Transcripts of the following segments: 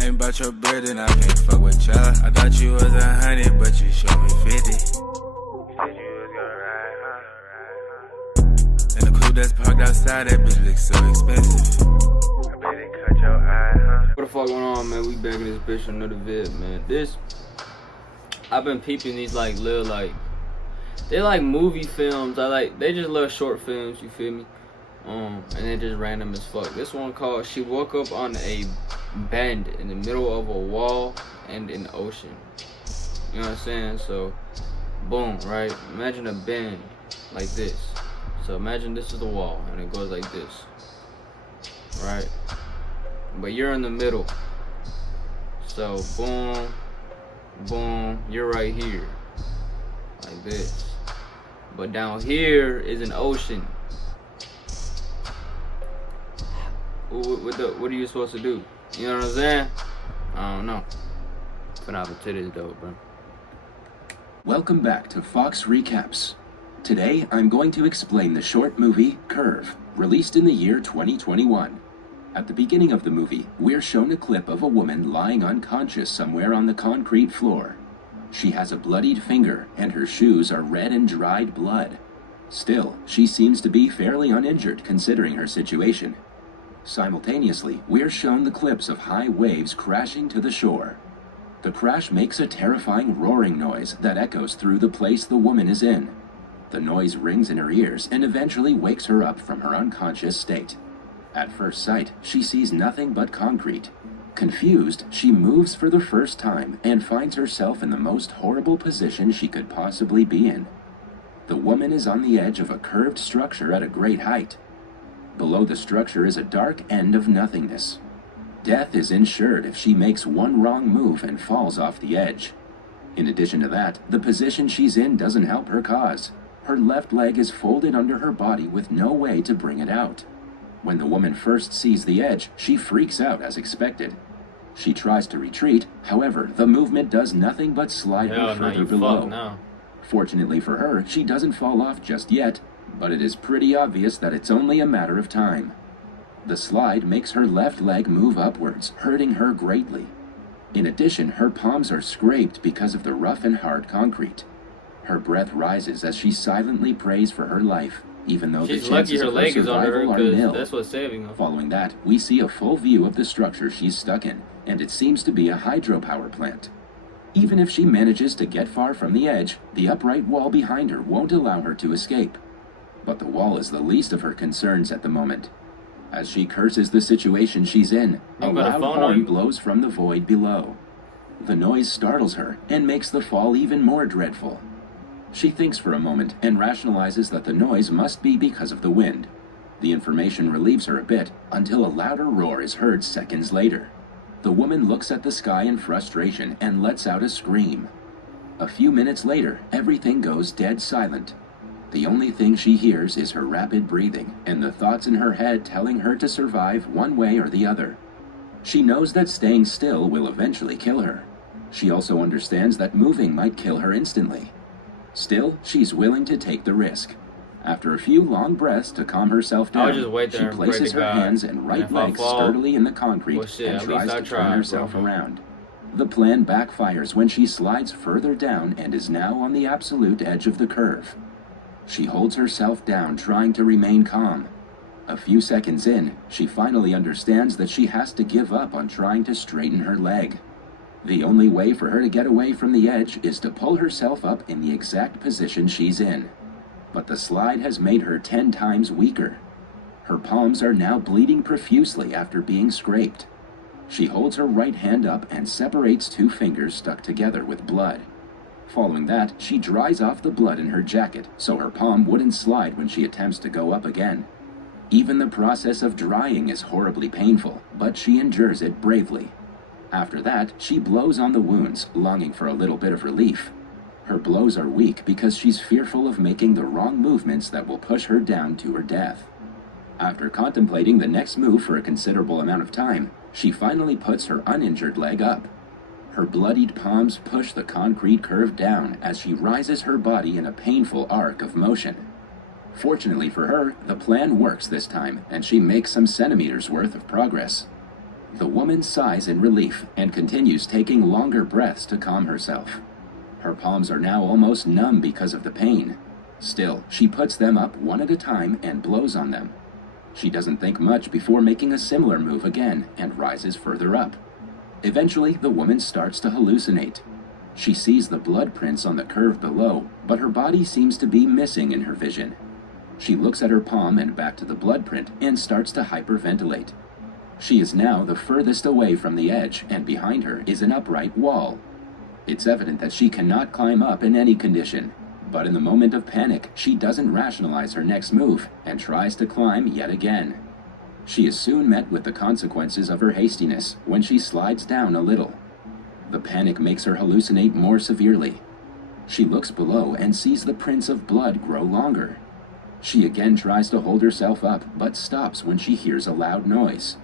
Ain't about your bread and I can't fuck with ya. I thought you was 100, but you showed me 50. You said you was gonna ride, huh? And the coupe that's parked outside, that bitch looks so expensive. I bet it cut your eye, huh? What the fuck going on, man? We back in this bitch for another vid, man. I've been peeping these like little they like movie films. They just little short films, you feel me? And they're just random as fuck. This one called She Woke Up on a Bend in the Middle of a Wall and in the Ocean. You know what I'm saying? So, boom, right? Imagine a bend like this. So imagine this is the wall and it goes like this, right? But you're in the middle. So boom, boom, you're right here, like this. But down here is an ocean. What are you supposed to do? You know what I'm saying? I don't know. Finna have a titties though, bro. Welcome back to Fox Recaps. Today, I'm going to explain the short movie Curve, released in the year 2021. At the beginning of the movie, we're shown a clip of a woman lying unconscious somewhere on the concrete floor. She has a bloodied finger, and her shoes are red and dried blood. Still, she seems to be fairly uninjured considering her situation. Simultaneously, we're shown the clips of high waves crashing to the shore. The crash makes a terrifying roaring noise that echoes through the place the woman is in. The noise rings in her ears and eventually wakes her up from her unconscious state. At first sight, she sees nothing but concrete. Confused, she moves for the first time and finds herself in the most horrible position she could possibly be in. The woman is on the edge of a curved structure at a great height. Below the structure is a dark end of nothingness. Death is ensured if she makes one wrong move and falls off the edge. In addition to that, the position she's in doesn't help her cause. Her left leg is folded under her body with no way to bring it out. When the woman first sees the edge, she freaks out as expected. She tries to retreat, however, the movement does nothing but slide her further below. Fortunately for her, she doesn't fall off just yet, but it is pretty obvious that it's only a matter of time. The slide makes her left leg move upwards, hurting her greatly. In addition, her palms are scraped because of the rough and hard concrete. Her breath rises as she silently prays for her life, even though the chances of her survival are nil. That's what's saving her. Following that, we see a full view of the structure she's stuck in, and it seems to be a hydropower plant. Even if she manages to get far from the edge, the upright wall behind her won't allow her to escape. But the wall is the least of her concerns at the moment. As she curses the situation she's in, a loud horn blows from the void below. The noise startles her and makes the fall even more dreadful. She thinks for a moment and rationalizes that the noise must be because of the wind. The information relieves her a bit until a louder roar is heard seconds later. The woman looks at the sky in frustration and lets out a scream. A few minutes later, everything goes dead silent. The only thing she hears is her rapid breathing and the thoughts in her head telling her to survive one way or the other. She knows that staying still will eventually kill her. She also understands that moving might kill her instantly. Still, she's willing to take the risk. After a few long breaths to calm herself down, she places her hands and right leg sturdily in the concrete and tries to turn herself around. The plan backfires when she slides further down and is now on the absolute edge of the curve. She holds herself down, trying to remain calm. A few seconds in, she finally understands that she has to give up on trying to straighten her leg. The only way for her to get away from the edge is to pull herself up in the exact position she's in. But the slide has made her 10 times weaker. Her palms are now bleeding profusely after being scraped. She holds her right hand up and separates 2 fingers stuck together with blood. Following that, she dries off the blood in her jacket so her palm wouldn't slide when she attempts to go up again. Even the process of drying is horribly painful, but she endures it bravely. After that, she blows on the wounds, longing for a little bit of relief. Her blows are weak because she's fearful of making the wrong movements that will push her down to her death. After contemplating the next move for a considerable amount of time, she finally puts her uninjured leg up. Her bloodied palms push the concrete curve down as she rises her body in a painful arc of motion. Fortunately for her, the plan works this time, and she makes some centimeters worth of progress. The woman sighs in relief and continues taking longer breaths to calm herself. Her palms are now almost numb because of the pain. Still, she puts them up one at a time and blows on them. She doesn't think much before making a similar move again and rises further up. Eventually, the woman starts to hallucinate. She sees the blood prints on the curve below, but her body seems to be missing in her vision. She looks at her palm and back to the blood print and starts to hyperventilate. She is now the furthest away from the edge, and behind her is an upright wall. It's evident that she cannot climb up in any condition, but in the moment of panic, she doesn't rationalize her next move and tries to climb yet again. She is soon met with the consequences of her hastiness when she slides down a little. The panic makes her hallucinate more severely. She looks below and sees the prints of blood grow longer. She again tries to hold herself up, but stops when she hears a loud noise.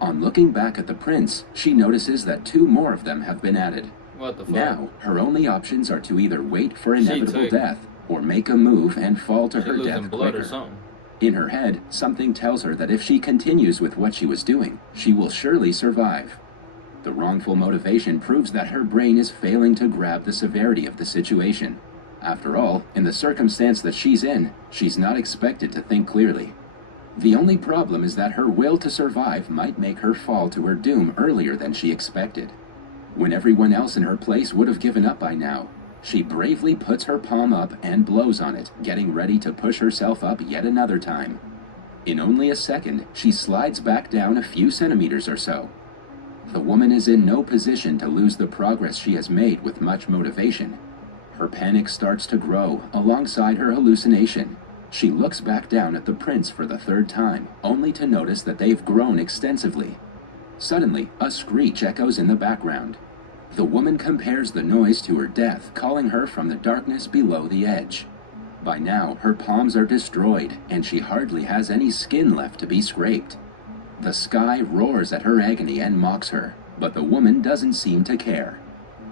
On looking back at the prints, she notices that 2 more of them have been added. What the fuck? Now, her only options are to either wait for inevitable death or make a move and fall to her death quicker. In her head, something tells her that if she continues with what she was doing, she will surely survive. The wrongful motivation proves that her brain is failing to grab the severity of the situation. After all, in the circumstance that she's in, she's not expected to think clearly. The only problem is that her will to survive might make her fall to her doom earlier than she expected. When everyone else in her place would have given up by now, she bravely puts her palm up and blows on it, getting ready to push herself up yet another time. In only a second, she slides back down a few centimeters or so. The woman is in no position to lose the progress she has made with much motivation. Her panic starts to grow alongside her hallucination. She looks back down at the prints for the 3rd time, only to notice that they've grown extensively. Suddenly, a screech echoes in the background. The woman compares the noise to her death, calling her from the darkness below the edge. By now, her palms are destroyed, and she hardly has any skin left to be scraped. The sky roars at her agony and mocks her, but the woman doesn't seem to care.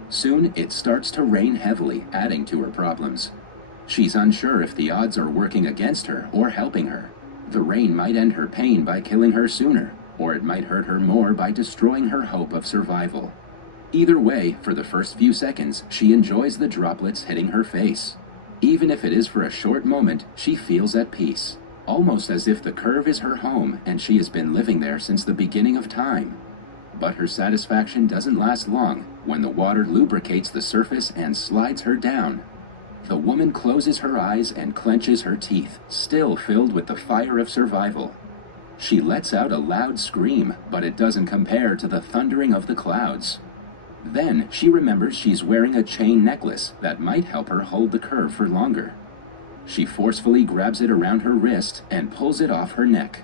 Soon, it starts to rain heavily, adding to her problems. She's unsure if the odds are working against her or helping her. The rain might end her pain by killing her sooner, or it might hurt her more by destroying her hope of survival. Either way, for the first few seconds, she enjoys the droplets hitting her face. Even if it is for a short moment, she feels at peace, almost as if the curve is her home and she has been living there since the beginning of time. But her satisfaction doesn't last long when the water lubricates the surface and slides her down. The woman closes her eyes and clenches her teeth, still filled with the fire of survival. She lets out a loud scream, but it doesn't compare to the thundering of the clouds. Then she remembers she's wearing a chain necklace that might help her hold the curve for longer. She forcefully grabs it around her wrist and pulls it off her neck.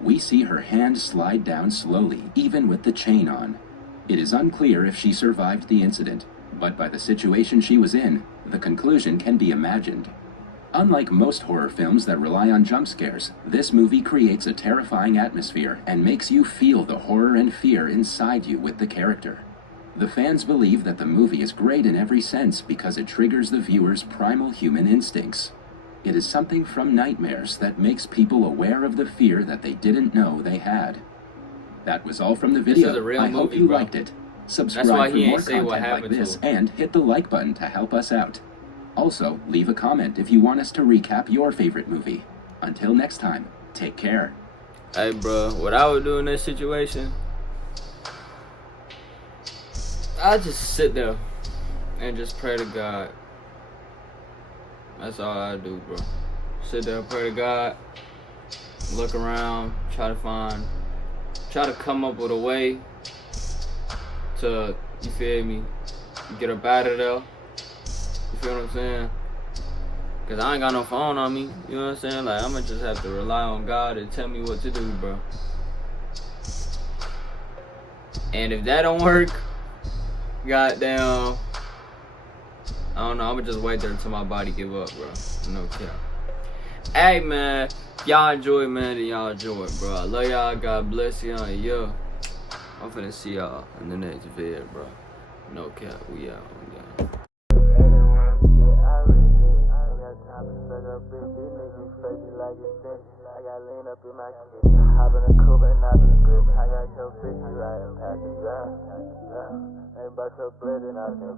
We see her hand slide down slowly, even with the chain on. It is unclear if she survived the incident, but by the situation she was in, the conclusion can be imagined. Unlike most horror films that rely on jump scares, this movie creates a terrifying atmosphere and makes you feel the horror and fear inside you with the character. The fans believe that the movie is great in every sense because it triggers the viewer's primal human instincts. It is something from nightmares that makes people aware of the fear that they didn't know they had. That was all from the video. This is a real I hope movie, you bro. liked it. That's Subscribe why for he more ain't say what content like happened to this him. and hit the like button to help us out. Also, leave a comment if you want us to recap your favorite movie. Until next time, take care. Hey, bro, what I would do in this situation, I'd just sit there and just pray to God. That's all I do, bro. Sit there, pray to God, look around, try to come up with a way to, you feel me, get up out of there. You feel what I'm saying? Cause I ain't got no phone on me. You know what I'm saying? Like, I'ma just have to rely on God to tell me what to do, bro. And if that don't work, goddamn, I don't know. I'ma just wait there until my body give up, bro. No cap. Hey, man, if y'all enjoy it, man, then y'all enjoy it, bro. I love y'all. God bless y'all. And yeah, I'm finna see y'all in the next vid, bro. No cap. We out. We out. crazy like it's sick. I got lean up in my kitchen. Hop in a coupe and not the grip. I got your bitch riding past the drive. Ain't about your bread and I can